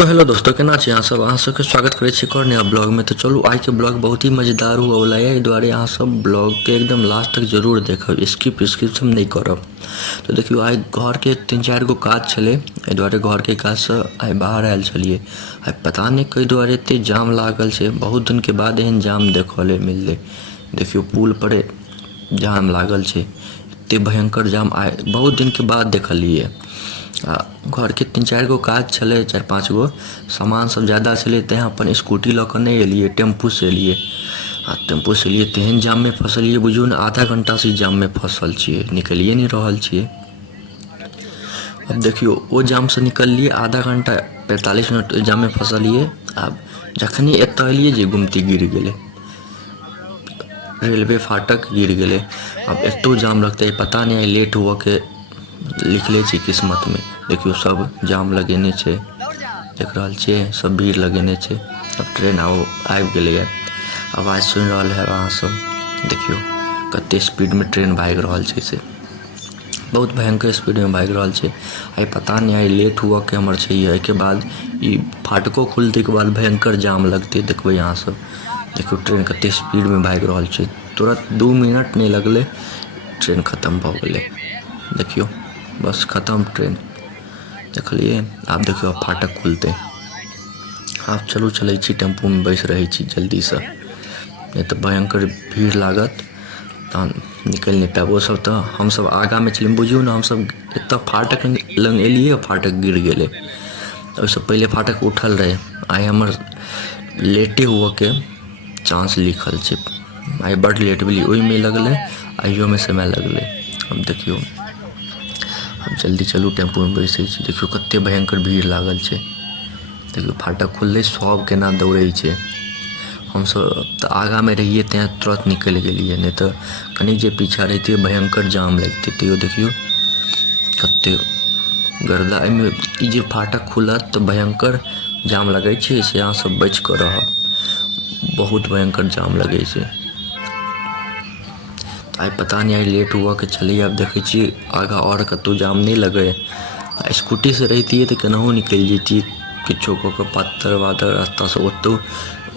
तो हेलो दोस्तों, केना छी अहाँ सब? अहाँ सबके स्वागत करै छी एक और नया ब्लॉग में। तो चलू आइ के ब्लॉग बहुत ही मजेदार हुआ वाला है, एहि दुआरे अहाँ सब ब्लॉग के एकदम लास्ट तक जरूर देखब, स्किप हम नहीं करब। तो देखियो आइ घर के 3-4 गो काज छले, एहि दुआरे घर के काज से आइ बाहर आयल छलिए। आइ पता नहीं कई दुआरे एते जाम लागल छै, बहुत दिन के बाद एहन जाम देखऽ ले मिलले। देखियो पुल पर जाम लागल छै, एते भयंकर जाम आइ बहुत दिन के बाद देखलिए। घर के 3-4 गो काज छले, 4-5 गो सामान सब ज़्यादा छले, तें अपन स्कूटी लऽ कऽ नहीं एलिए, टेम्पू से एलिए। टेम्पू से एलिए तेहन जाम में फंसलिए, बुझू ने आधा घंटा से जाम में फंसल छिए, निकलिए नहीं रहल छिए। अब देखियो वो जाम से निकलिए, आधा घंटा 45 मिनट जाम में फंसलिए। अब जखनी एत एलिए जे गुमती गिर गेले, रेलवे फाटक गिर गेले। अब एतो जाम लगते पता नहीं, लेट हुआ के लिखले छी किस्मत में। देखियो सब जाम लगेने छे, देख रहल छिए, सब भीड़ लगेने छे। अब ट्रेन आबि गेले है, आवाज सुन रहल है अहाँ सब। देखियो कते स्पीड में ट्रेन भाग रहल छे, से बहुत भयंकर स्पीड में भाग रहल छे। आई पता नहीं आई लेट हुआ के हमर छे, एहि के बाद ई फाटको खुलते के बाद भयंकर जाम लगते, देखबे अहाँ सब। देखियो ट्रेन कते स्पीड में भाग रहल छे, तुरंत 2 मिनट नहीं लगले ट्रेन खत्म भ गेले। देखियो बस खत्म ट्रेन, देखलिए। आप देखियो फाटक खुलते, आप चलू चले छी टेम्पू में बैस रहे छी जल्दी से, नहीं तो भयंकर भीड़ लागत, तहन निकल नहीं पाबो। सब तो हम सब आगा में चलिए, बुझियो ना हम सब एत फाटक लग एलिए, फाटक गिर गेले। ओहिसे पहले फाटक उठल रहे, आई हमर लेटे हुआ के चांस लिखल छे। आई बड़ लेट भेली, ओहि में लगले, आइयो में समय लगले। अब देखियो अब जल्दी चलू टेम्पू में बैसे छी। देखियो कते भयंकर भीड़ लागल छे, देखियो फाटक खुलले, सब केना दौड़े छे। हम सब तो आगा में रहिए, तें तुरंत निकल गेलिए, नहीं तो कनी जे पीछा रहते भयंकर जाम लगते। तो देखियो कते गर्दा में, ई जे फाटक खुलत तो भयंकर जाम लगे छे, से अहाँ सब बच कर रहब, बहुत भयंकर जाम लगे छे। आई पता नहीं आई लेट हुआ के चलिए। अब देखे छी आगा और कतौ जाम नहीं लगे, स्कूटी से रहती तो केनाहू निकल जेती, किछो को पत्थर वाथर रास्ता से ओतो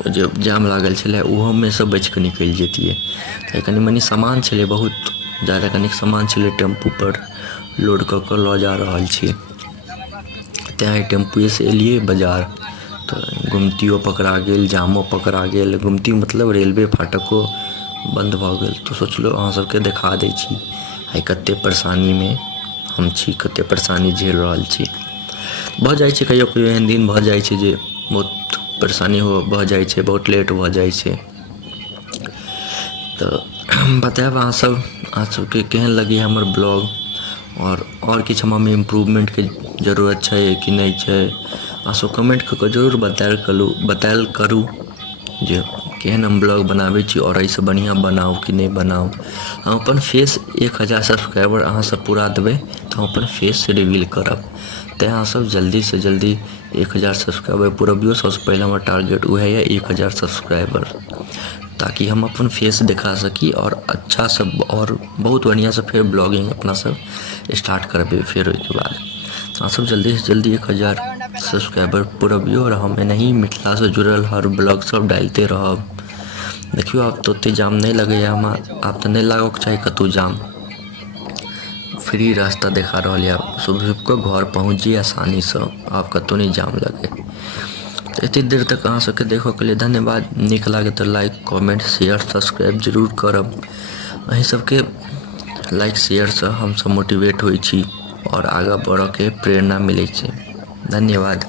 जो जाम लागल छले उहो में से बच के निकल जेतिए। कनी मनी सामान छले, बहुत ज़्यादा कनिक सामान छले, टेम्पू पर लोड क के ल जा रहल छी। तें टेम्पुए से एलिए बाजार, तो गुमतियो पकड़ा गेल, जामो पकड़ा गेल। गुमती मतलब रेलवे फाटको बंद भ गेल। तो सोचलो अहाँ सबके देखा दै छी आई कते परेशानी में हम छी, कते परेशानी झेल रहल छी। भ जाइ छै कहियो कहियो एहन दिन भ जाइ छै जे बहुत परेशानी भ जाइ छै, बहुत लेट भ जाइ छै। तो बताएब अहाँ सबके केहन लगी हमर ब्लॉग, और किछु हम इम्प्रूवमेंट के जरूरत छै कि नहीं छै, अहाँ सब कमेंट क के जरूर बतायल करू जे केहन हम ब्लॉग बनाबै छी, और ऐसे बढ़िया बनाऊ कि नहीं बनाऊ। हम अपन फेस 1000 सब्सक्राइबर अहाँ सब पूरा देबै तो हम अपन फेस रिवील करब, तें अहाँ सब जल्दी से जल्दी 1000 सब्सक्राइबर पूरबियो। सबसे पहले हमर टारगेट उहे है 1000 सब्सक्राइबर, ताकि हम अपन फेस दिखा सकी, और अच्छा सब और बहुत बढ़िया से फिर ब्लॉगिंग अपना सब स्टार्ट करबे। फिर उसके बाद अहाँ सब जल्दी से जल्दी 1000 सब्सक्राइबर पूरबियो, और हम एनाही मिथिला से जुड़ल हर ब्लॉग सब डालते रहब। देखियो आप तो ओते जाम नहीं लगे, आप तो नहीं लागो चाहे कतौ जाम, फ्री रास्ता देखा रहा है, सबको घर पहुँचिए आसानी से, आप कतौ नहीं जाम लगे। तो इतनी देर तक अहाँ सबके देखो के लिए धन्यवाद। निक लागे तो लाइक कमेंट शेयर सब्सक्राइब जरूर करब। अहीं सबके लाइक शेयर से हम सब मोटिवेट होई छी, और आगे बढ़े के प्रेरणा मिले छै। धन्यवाद।